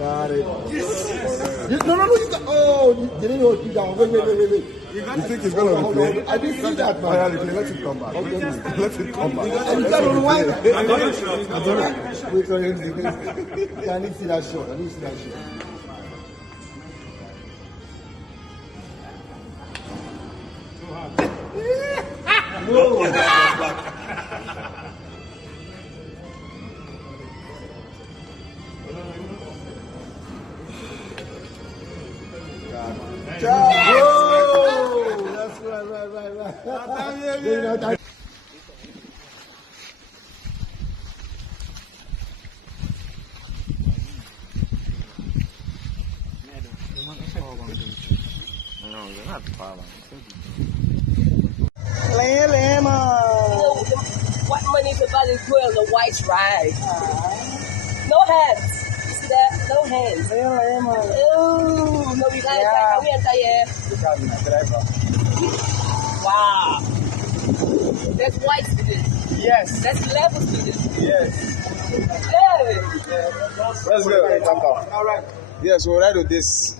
Got it. No, you got, oh, you didn't know it down. Wait. You think he's going to replay? I didn't see that, man. Oh, yeah, replay. Let him come back. Let him come back. And you got on the wine? Wait, sorry. I didn't see that shot. No. Whoa! That's right. White money for value on the white ride. No hands. You see that? No hands. Oh, no, we got it. We enter here. Wow. That's white students. Yes. That's level students. Yes. Hey. Let's go. All right. Yes, we'll ride with this.